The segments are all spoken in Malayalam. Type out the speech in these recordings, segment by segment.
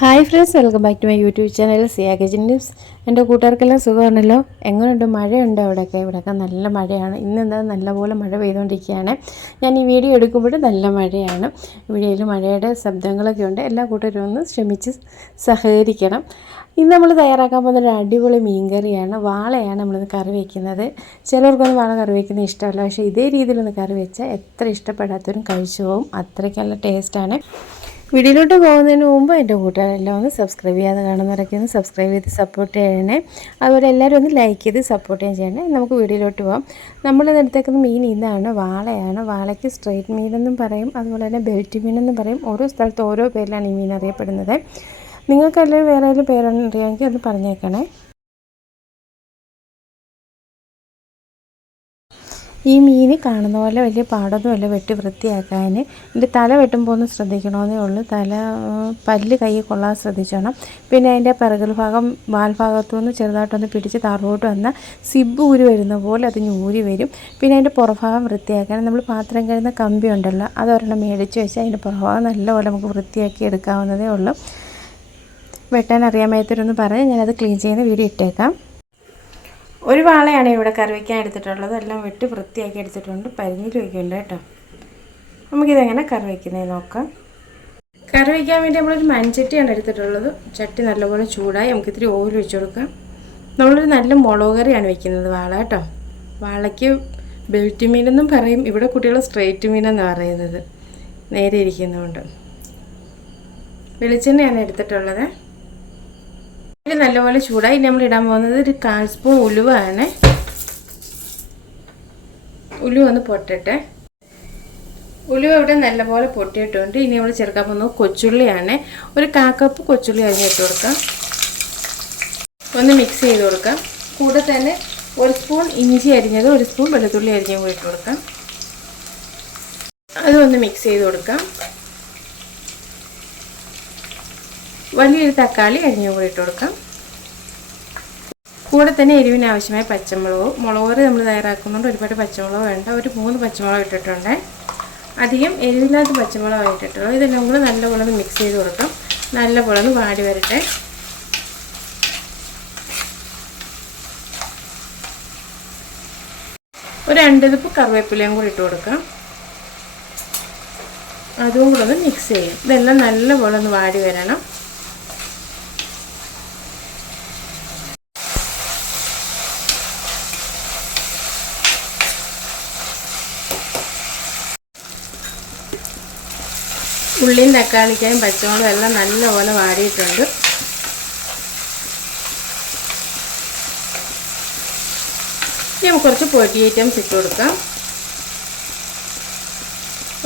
Hi friends welcome back to my YouTube channel സിയാഗജിൻ news എന്റെ കൂട്ടുകാർക്കെല്ലാം സുഖമാണല്ലോ? എങ്ങനെയുണ്ട് മഴയുണ്ട് അവിടെയൊക്കെ? ഇവിടെയൊക്കെ നല്ല മഴയാണ്. ഇന്ന് എന്താ നല്ലപോലെ മഴ പെയ്തുകൊണ്ടിരിക്കുകയാണ്. ഞാൻ ഈ വീഡിയോ എടുക്കുമ്പോൾ നല്ല മഴയാണ്. വീഡിയോയിൽ മഴയുടെ ശബ്ദങ്ങളൊക്കെ ഉണ്ട്. എല്ലാ കൂട്ടരും ഒന്ന് ശ്രമിച്ച് സഹകരിക്കണം. ഇന്ന് നമ്മൾ തയ്യാറാക്കാൻ പോകുന്ന ഒരു അടിപൊളി മീൻകറിയാണ്. വാളയാണ് നമ്മളിന്ന് കറി വയ്ക്കുന്നത് ചിലർക്കൊന്നും വാള കറി വയ്ക്കുന്നത് ഇഷ്ടമല്ല. പക്ഷേ ഇതേ രീതിയിലൊന്ന് കറി വെച്ചാൽ എത്ര ഇഷ്ടപ്പെടാത്തവരും കഴിച്ചു പോകും. അത്രയ്ക്കുള്ള ടേസ്റ്റാണ് വീഡിയോയിലോട്ട് പോകുന്നതിന് മുമ്പ് എന്റെ കൂട്ടുകാരെല്ലാം ഒന്ന് സബ്സ്ക്രൈബ് ചെയ്യാതെ കാണുന്നവരൊക്കെ ഒന്ന് സബ്സ്ക്രൈബ് ചെയ്ത് സപ്പോർട്ട് ചെയ്യണേ. അതുപോലെ എല്ലാവരും ഒന്ന് ലൈക്ക് ചെയ്ത് സപ്പോർട്ട് ചെയ്യാൻ ചെയ്യണേ. നമുക്ക് വീഡിയോയിലോട്ട് പോകാം നമ്മൾ എടുത്തേക്കുന്ന മീൻ ഇതാണ്. വാളയാണ്. വാളയ്ക്ക് സ്ട്രൈറ്റ് മീനെന്നും പറയും. അതുപോലെ തന്നെ ബെൽറ്റ് എന്നും പറയും. ഓരോ സ്ഥലത്ത് ഓരോ പേരിലാണ് ഈ മീൻ അറിയപ്പെടുന്നത്. നിങ്ങൾക്കല്ലേ വേറെ പേരറിയാമെങ്കിൽ ഒന്ന് പറഞ്ഞേക്കണേ. ഈ മീൻ കാണുന്ന പോലെ വലിയ പാടൊന്നുമല്ല വെട്ടി വൃത്തിയാക്കാൻ. ഇതിന്റെ തല വെട്ടുമ്പോൾ ഒന്ന് ശ്രദ്ധിക്കണമെന്നേ ഉള്ളൂ. തല പല്ല് കൈ കൊള്ളാൻ ശ്രദ്ധിച്ചോണം. പിന്നെ അതിന്റെ പിറകൽ ഭാഗം വാൽഭാഗത്തു നിന്ന് ചെറുതായിട്ടൊന്ന് പിടിച്ച് താറോട്ട് വന്നാൽ സിബ് ഊരി വരുന്ന പോലെ അത് ഞൂരി വരും. പിന്നെ അതിന്റെ പുറഭാഗം വൃത്തിയാക്കാൻ നമ്മൾ പാത്രം കഴുകുന്ന കമ്പി ഉണ്ടല്ലോ അതൊരെണ്ണം മേടിച്ച് വെച്ചാൽ അതിന്റെ പുറഭാഗം നല്ലപോലെ നമുക്ക് വൃത്തിയാക്കി എടുക്കാവുന്നതേ ഉള്ളൂ. വെട്ടാൻ അറിയാൻ മേത്തൊരൊന്ന് പറഞ്ഞ് ഞാനത് ക്ലീൻ ചെയ്യുന്ന വീഡിയോ ഇട്ടേക്കാം. ഒരു വാളയാണ് ഇവിടെ കറി വയ്ക്കാൻ എടുത്തിട്ടുള്ളത്. എല്ലാം വെട്ടി വൃത്തിയാക്കി എടുത്തിട്ടുണ്ട്. പരിഞ്ഞിൽ വയ്ക്കുന്നുണ്ട് കേട്ടോ. നമുക്കിതെങ്ങനെ കറി വയ്ക്കുന്നത് നോക്കാം. കറി വയ്ക്കാൻ വേണ്ടി നമ്മളൊരു മൺചട്ടിയാണ് എടുത്തിട്ടുള്ളത്. ചട്ടി നല്ലപോലെ ചൂടായി നമുക്കിത്തിരി ഓയിൽ വെച്ച് കൊടുക്കാം. നമ്മളൊരു നല്ല മുളക് കറിയാണ് വെക്കുന്നത് വാള കേട്ടോ. വാളയ്ക്ക് ബെൽറ്റ് മീനെന്നും പറയും. ഇവിടെ കുട്ടികൾ സ്ട്രേറ്റ് മീനെന്നാണ് പറയുന്നത്. നേരെ ഇരിക്കുന്നതുകൊണ്ട് വെളിച്ചെണ്ണയാണ് എടുത്തിട്ടുള്ളത്. ഇത് നല്ലപോലെ ചൂടായി നമ്മൾ ഇടാൻ പോകുന്നത് ഒരു കാൽ സ്പൂൺ ഉലുവാണ്. ഉലുവ ഒന്ന് പൊട്ടട്ടെ. ഉലുവ ഇവിടെ നല്ലപോലെ പൊട്ടിയിട്ടുണ്ട്. ഇനി നമ്മൾ ചേർക്കാൻ പോകുന്നത് കൊച്ചുള്ളിയാണ്. ഒരു കാക്കപ്പ് കൊച്ചുള്ളി അരിഞ്ഞിട്ട് കൊടുക്കാം. ഒന്ന് മിക്സ് ചെയ്ത് കൊടുക്കാം. കൂടെ തന്നെ ഒരു സ്പൂൺ ഇഞ്ചി അരിഞ്ഞത് ഒരു സ്പൂൺ വെളുത്തുള്ളി അരിഞ്ഞും കൂടി ഇട്ട് കൊടുക്കാം. അതൊന്ന് മിക്സ് ചെയ്ത് കൊടുക്കാം. വലിയൊരു തക്കാളി അരിഞ്ഞും കൂടി ഇട്ട് കൊടുക്കാം. കൂടെ തന്നെ എരിവിന് ആവശ്യമായ പച്ചമുളക്. മുളക് കറി നമ്മൾ തയ്യാറാക്കുന്നുണ്ട് ഒരുപാട് പച്ചമുളക് വേണ്ട. ഒരു മൂന്ന് പച്ചമുളക് ഇട്ടിട്ടുണ്ട്. അധികം എരിവില്ലാത്ത പച്ചമുളക് ഇട്ടിട്ടുള്ളൂ. ഇതെല്ലാം കൂടെ നല്ലപോലെ ഒന്ന് മിക്സ് ചെയ്ത് കൊടുക്കാം. നല്ലപോലെ ഒന്ന് വാടി വരട്ടെ. ഒരു രണ്ട് കപ്പ് കറിവേപ്പിലയും കൂടി ഇട്ട് കൊടുക്കാം. അതും കൂടെ ഒന്ന് മിക്സ് ചെയ്യും. ഇതെല്ലാം നല്ലപോലെ ഒന്ന് വാടി വരണം. ഉള്ളിയും തക്കാളിക്കായും പച്ചമുളകും എല്ലാം നല്ലപോലെ വാടിയിട്ടുണ്ട്. ഇനി കുറച്ച് പൊടി ഐറ്റംസ് ഇട്ട് കൊടുക്കാം.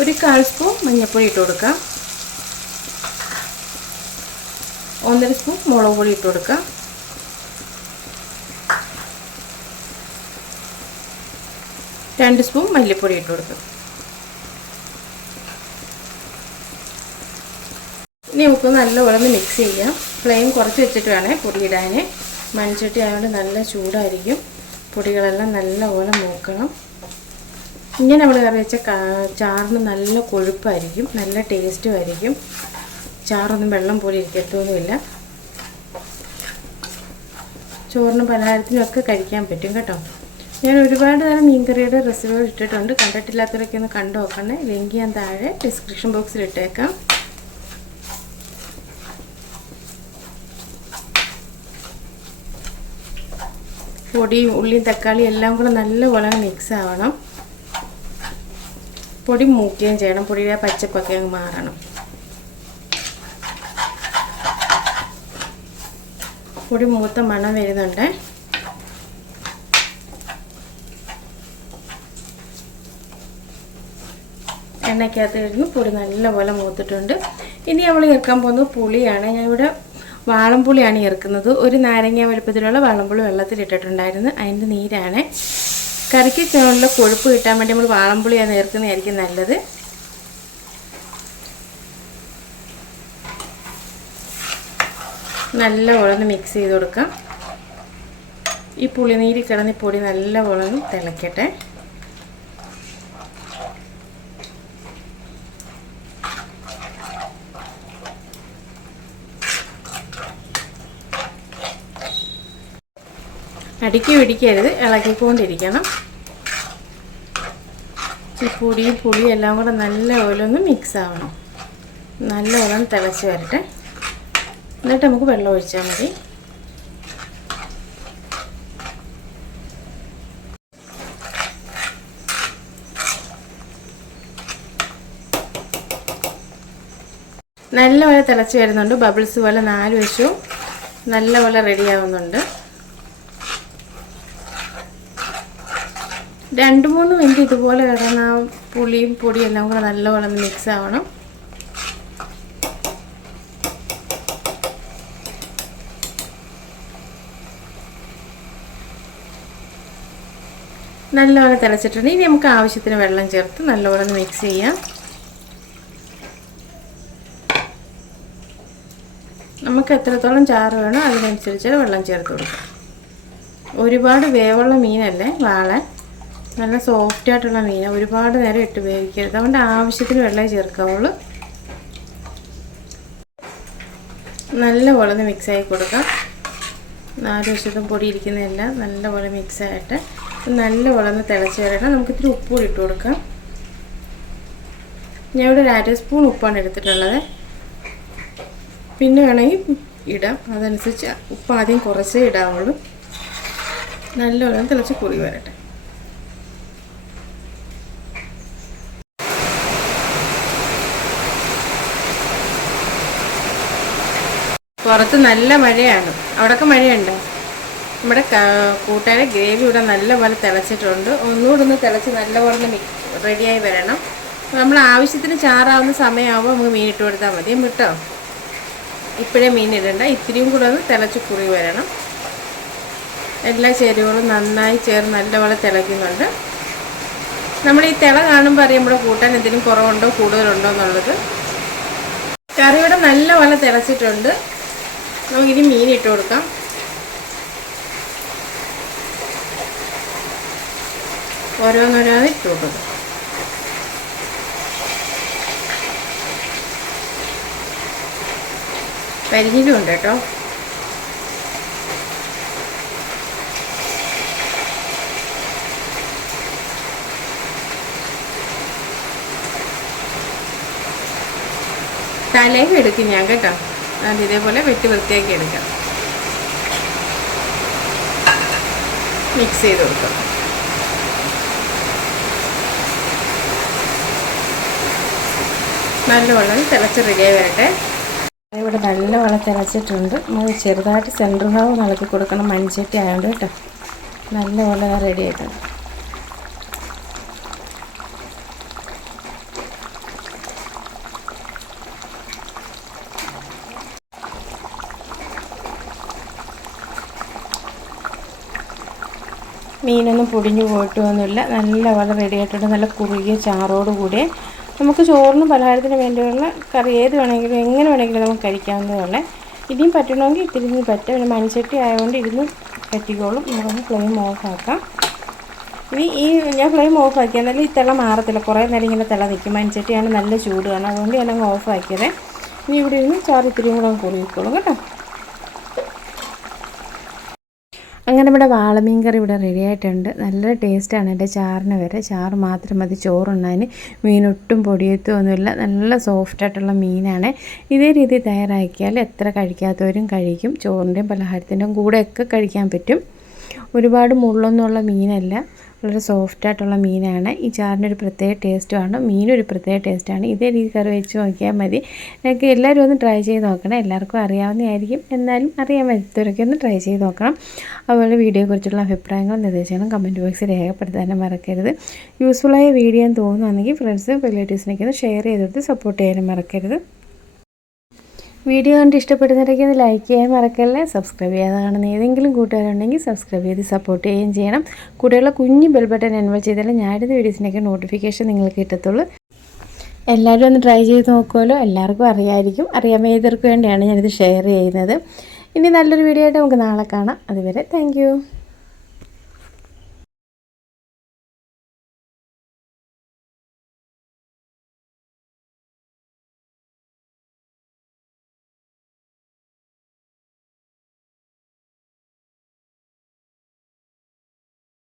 ഒരു കാൽ സ്പൂൺ മഞ്ഞൾപ്പൊടി ഇട്ട് കൊടുക്കാം. ഒന്നര സ്പൂൺ മുളക് പൊടി ഇട്ട് കൊടുക്കാം. രണ്ട് സ്പൂൺ മല്ലിപ്പൊടി ഇട്ട് കൊടുക്കാം. ഇനി നമുക്ക് നല്ലപോലെ ഒന്ന് മിക്സ് ചെയ്യാം. ഫ്ലെയിം കുറച്ച് വെച്ചിട്ട് വേണേ പൊടിയിടാൻ മൺചട്ടി ആയതുകൊണ്ട് നല്ല ചൂടായിരിക്കും. പൊടികളെല്ലാം നല്ലപോലെ മൂക്കണം. ഇങ്ങനെ നമ്മൾ കറി വെച്ച ചാറിന് നല്ല കൊഴുപ്പായിരിക്കും. നല്ല ടേസ്റ്റും ആയിരിക്കും. ചാറൊന്നും വെള്ളം പോലെ ഇരിക്കത്തൊന്നുമില്ല. ചോറിനും പലഹാരത്തിനും ഒക്കെ കഴിക്കാൻ പറ്റും കേട്ടോ. ഞാൻ ഒരുപാട് തരം മീൻകറിയുടെ റെസിപ്പികൾ ഇട്ടിട്ടുണ്ട്. കണ്ടിട്ടില്ലാത്തവരൊക്കെ ഒന്ന് കണ്ടു നോക്കണേ. ലിങ്ക് ഞാൻ താഴെ ഡിസ്ക്രിപ്ഷൻ ബോക്സിൽ ഇട്ടേക്കാം. പൊടിയും ഉള്ളിയും തക്കാളിയും എല്ലാം കൂടെ നല്ലപോലെ മിക്സ് ആവണം. പൊടി മൂക്കുകയും ചെയ്യണം. പൊടിയുടെ പച്ചപ്പൊക്കെ അങ്ങ് മാറണം. പൊടി മൂത്ത മണം വരുന്നുണ്ട്. എണ്ണയ്ക്കകത്ത് ഇരുന്ന് പൊടി നല്ലപോലെ മൂത്തിട്ടുണ്ട്. ഇനി നമ്മൾ ചേർക്കാൻ പോകുന്നത് പുളിയാണ്. ഞാനിവിടെ വാളംപുളിയാണ് ചേർക്കുന്നത് ഒരു നാരങ്ങ വലുപ്പത്തിലുള്ള വാളംപുളി വെള്ളത്തിലിട്ടിട്ടുണ്ടായിരുന്നു അതിന്റെ നീരാണ്. കറിക്ക് ഉള്ള കൊഴുപ്പ് കിട്ടാൻ വേണ്ടി നമ്മൾ വാളംപുളിയാണ് ചേർക്കുന്നതായിരിക്കും നല്ലത്. നല്ല ഉളന്ന് മിക്സ് ചെയ്ത് കൊടുക്കാം. ഈ പുളിനീര് കിടന്ന് പൊടി നല്ല ഉളന്ന് തിളയ്ക്കട്ടെ അടുക്കി പിടിക്കരുത്. ഇളക്കിക്കൊണ്ടിരിക്കണം. ഈ പൊടിയും പുളിയും എല്ലാം കൂടെ നല്ല ഒന്ന് മിക്സ് ആവണം. നല്ല ഒന്ന് തിളച്ച് വരട്ടെ. എന്നിട്ട് നമുക്ക് വെള്ളം ഒഴിച്ചാൽ മതി. നല്ലപോലെ തിളച്ച് വരുന്നുണ്ട്. ബബിൾസ് പോലെ നാല് വശവും നല്ലപോലെ റെഡിയാവുന്നുണ്ട് രണ്ട് മൂന്ന് മിനിറ്റ് ഇതുപോലെ കിടന്ന ആ പുളിയും പൊടിയും എല്ലാം കൂടെ ഒന്ന് മിക്സ് ആവണം. നല്ലപോലെ തിളച്ചിട്ടുണ്ട്. ഇനി നമുക്ക് ആവശ്യത്തിന് വെള്ളം ചേർത്ത് നല്ലപോലെ മിക്സ് ചെയ്യാം. നമുക്ക് എത്രത്തോളം ചാറ് വേണോ അതിനനുസരിച്ച് വെള്ളം ചേർത്ത് കൊടുക്കാം. ഒരുപാട് വേവുള്ള മീനല്ലേ വാള നല്ല സോഫ്റ്റ് ആയിട്ടുള്ള മീൻ ഒരുപാട് നേരം ഇട്ട് വേവിക്കരുത്. അതുകൊണ്ട് ആവശ്യത്തിന് വെള്ളം ചേർക്കാവുള്ളൂ. നല്ലപോലെ ഒന്ന് മിക്സായി കൊടുക്കാം. നാല് വശത്തും പൊടി ഇരിക്കുന്നതെല്ലാം നല്ലപോലെ മിക്സായിട്ട് നല്ല പോലെ ഒന്ന് തിളച്ച് വരണം. നമുക്ക് ഇത്തിരി ഉപ്പ് കൂടി ഇട്ട് കൊടുക്കാം. ഞാൻ ഇവിടെ ഒരു അര സ്പൂൺ ഉപ്പാണ് എടുത്തിട്ടുള്ളത്. പിന്നെ വേണമെങ്കിൽ ഇടാം. അതനുസരിച്ച് ഉപ്പ് ആദ്യം കുറച്ചേ ഇടാവുള്ളൂ. നല്ലോണം തിളച്ച് കുറി വരട്ടെ. പുറത്ത് നല്ല മഴയാണ്. അവിടെയൊക്കെ മഴയുണ്ടോ? നമ്മുടെ കൂട്ടുകാരെ ഗ്രേവി ഇവിടെ നല്ലപോലെ തിളച്ചിട്ടുണ്ട്. ഒന്നുകൂടെ ഒന്ന് തിളച്ച് നല്ലപോലെ ഒന്ന് റെഡിയായി വരണം. നമ്മൾ ആവശ്യത്തിന് ചാറാവുന്ന സമയമാകുമ്പോൾ നമുക്ക് മീൻ ഇട്ട് കൊടുത്താൽ മതി. കേട്ടോ ഇപ്പോഴേ മീൻ ഇടണ്ട. ഇത്തിരിയും കൂടെ ഒന്ന് തിളച്ച് കുറി വരണം. എല്ലാ ചേരുവകളും നന്നായി ചേർന്ന് നല്ലപോലെ തിളയ്ക്കുന്നുണ്ട്. നമ്മൾ ഈ തിള കാണുമ്പോൾ അറിയുമ്പോൾ കൂട്ടാൻ എന്തെങ്കിലും കുറവുണ്ടോ കൂടുതലുണ്ടോ എന്നുള്ളത്. കറിയുടെ നല്ലപോലെ തിളച്ചിട്ടുണ്ട്. നമുക്കിനി മീൻ ഇട്ട് കൊടുക്കാം. ഓരോന്നോരോന്ന് ഇട്ട് കൊടുക്കാം. ഉണ്ട് കേട്ടോ. തലയും എടുക്കും ഞാൻ കേട്ടോ. അത് ഇതേപോലെ വെട്ടി വൃത്തിയാക്കി എടുക്കാം. മിക്സ് ചെയ്ത് കൊടുക്കാം. നല്ലവണ്ണം തിളച്ച് റെഡിയായി വരട്ടെ. ഇവിടെ നല്ലവണ്ണം തിളച്ചിട്ടുണ്ട്. നമ്മൾ ചെറുതായിട്ട് സെന്റർ ഭാഗം നിളക്കി കൊടുക്കണം. മൺചട്ടി ആയതുകൊണ്ട് കേട്ടോ. നല്ലപോലെ റെഡി ആയിട്ടുണ്ട്. മീനൊന്നും പൊടിഞ്ഞു പോയിട്ടൊന്നുമില്ല നല്ല പോലെ റെഡി ആയിട്ടുണ്ട്. നല്ല കുറുകിയ ചാറോട് കൂടി നമുക്ക് ചോറിനും പലഹാരത്തിന് വേണ്ടിയുള്ള കറി ഏത് വേണമെങ്കിലും എങ്ങനെ വേണമെങ്കിലും നമുക്ക് കഴിക്കാവുന്നതുള്ള ഇനിയും പറ്റണമെങ്കിൽ ഇത്തിരി പറ്റും. പിന്നെ മൺചട്ടി ആയതുകൊണ്ട് ഇരുന്ന് പറ്റിക്കോളും. നമുക്കൊന്ന് ഫ്ലെയിം ഓഫ് ആക്കാം. ഇനി ഈ ഞാൻ ഫ്ലെയിം ഓഫ് ആക്കി എന്നാലും ഈ തിള മാറത്തില്ല. കുറേ നേരം ഇങ്ങനെ തിള നിൽക്കും. മൺചട്ടിയാണ് നല്ല ചൂട് കാണും അതുകൊണ്ട് ഞാൻ അങ്ങ് ഓഫ് ആക്കിയത്. ഇനി ഇവിടെ ഇരുന്ന് ചാറ് ഇത്തിരിയും കൂടെ കുറിയിക്കോളും കേട്ടോ. അങ്ങനെ നമ്മുടെ വാളമീൻ കറി ഇവിടെ റെഡി ആയിട്ടുണ്ട്. നല്ല ടേസ്റ്റാണ് എന്റെ ചാറിന് വരെ. ചാറ് മാത്രം മതി ചോറുണ്ണാൻ മീനൊട്ടും പൊടിയത്തൊന്നുമില്ല നല്ല സോഫ്റ്റായിട്ടുള്ള മീനാണ്. ഇതേ രീതി തയ്യാറാക്കിയാൽ എത്ര കഴിക്കാത്തവരും കഴിക്കും. ചോറിന്റെയും പലഹാരത്തിന്റെയും കൂടെയൊക്കെ കഴിക്കാൻ പറ്റും. ഒരുപാട് മുള്ളൊന്നുമുള്ള മീനല്ല. വളരെ സോഫ്റ്റ് ആയിട്ടുള്ള മീനാണ്. ഈ ചാറിനൊരു പ്രത്യേക ടേസ്റ്റുമാണ് മീനൊരു പ്രത്യേക ടേസ്റ്റാണ് ഇതേ രീതി കറി വെച്ച് നോക്കിയാൽ മതി. നിങ്ങൾക്ക് എല്ലാവരും ഒന്ന് ട്രൈ ചെയ്ത് നോക്കണം. എല്ലാവർക്കും അറിയാവുന്നതായിരിക്കും. എന്നാലും അറിയാൻ പറ്റുന്നവരൊക്കെ ഒന്ന് ട്രൈ ചെയ്ത് നോക്കണം. അതുപോലെ വീഡിയോയെക്കുറിച്ചുള്ള അഭിപ്രായങ്ങളും നിർദ്ദേശങ്ങളും കമന്റ് ബോക്സിൽ രേഖപ്പെടുത്താനും മറക്കരുത്. യൂസ്ഫുള്ളായ വീഡിയോ എന്ന് തോന്നുകയാണെങ്കിൽ ഫ്രണ്ട്സ് റിലേറ്റീവ്സിനൊക്കെ ഒന്ന് ഷെയർ ചെയ്തെടുത്ത് സപ്പോർട്ട് ചെയ്യാനും മറക്കരുത്. വീഡിയോ കണ്ട് ഇഷ്ടപ്പെടുന്നവരൊക്കെ ഒന്ന് ലൈക്ക് ചെയ്യാൻ മറക്കല്ലേ? സബ്സ്ക്രൈബ് ചെയ്യാതെ കാണുന്ന ഏതെങ്കിലും കൂട്ടുകാരുണ്ടെങ്കിൽ സബ്സ്ക്രൈബ് ചെയ്ത് സപ്പോർട്ട് ചെയ്യുകയും ചെയ്യണം. കൂടെയുള്ള കുഞ്ഞ് ബെൽ ബട്ടൺ എൻവോൾ ചെയ്താലും ഞാനിടുന്ന വീഡിയോസിനൊക്കെ നോട്ടിഫിക്കേഷൻ നിങ്ങൾക്ക് കിട്ടത്തുള്ളൂ. എല്ലാവരും ഒന്ന് ട്രൈ ചെയ്ത് നോക്കുമല്ലോ. എല്ലാവർക്കും അറിയാമായിരിക്കും അറിയാമേതർക്ക് വേണ്ടിയാണ് ഞാനിത് ഷെയർ ചെയ്യുന്നത്. ഇനി നല്ലൊരു വീഡിയോ ആയിട്ട് നമുക്ക് നാളെ കാണാം. അതുവരെ താങ്ക്